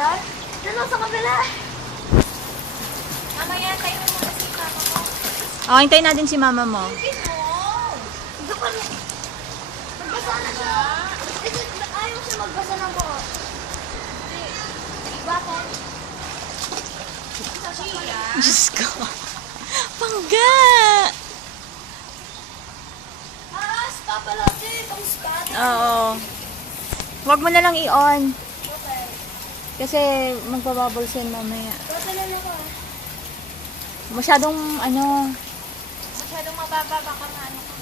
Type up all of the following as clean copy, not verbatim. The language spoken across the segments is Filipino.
yan? Dito sa kabila. Mamaya tayo mo kasi papa mo. Oh, hintayin natin si mama mo. Ito pa rin. Magbasa na siya. Ayaw siya magbasa ng buo. Iba ko. Diyos ko. Pangga! Spa pala ito. Pang spa. Oo. Huwag mo na lang i-on. Okay. Kasi magpabubbles yan mamaya. Bata na ako. Masyadong ano, Masyadong mababa baka maano ka.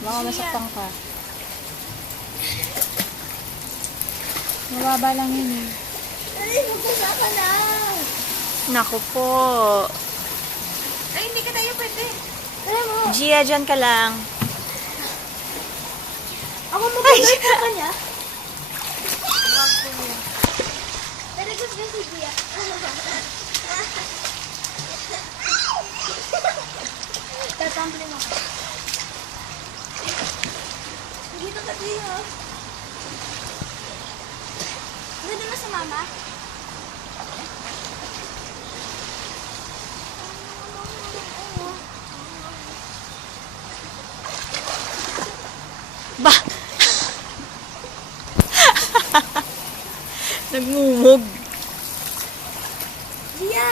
baka masaktan ka. Mababa lang yun eh. Ay, magbasa ka na. Naku po. Ay, hindi ka tayo pwede. Alam mo, Gia, dyan ka lang. ako mag-guard sa kanya. Pero gusto si Gia. Tatumbling ako. Dito ka, Gia. Pwede na sa mama? Ba? Nagmumog. Gia!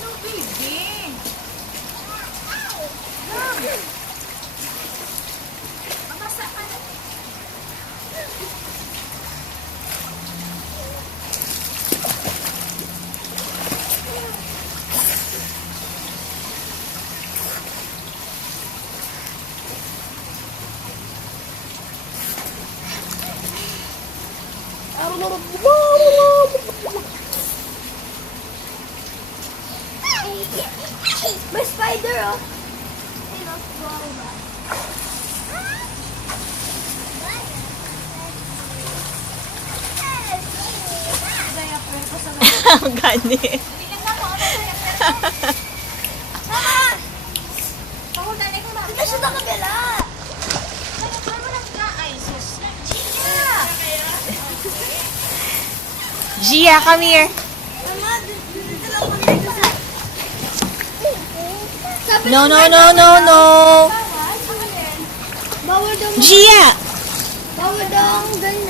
No, baby. Mabasa ka na. May spider, oh. Ayun, oh. Wow, ba? Kaya pwede sa Ang gani. Hindi lang ako. Mama! Pahulan ko na. Dito siya sa kabila! Ano lang ka? Ay, sus. Gia, come here. Mama, dito lang kami dito sa... Sabi No, ng no, guard, no, no, no. bawal daw Gia! Bawal daw ang ganyan.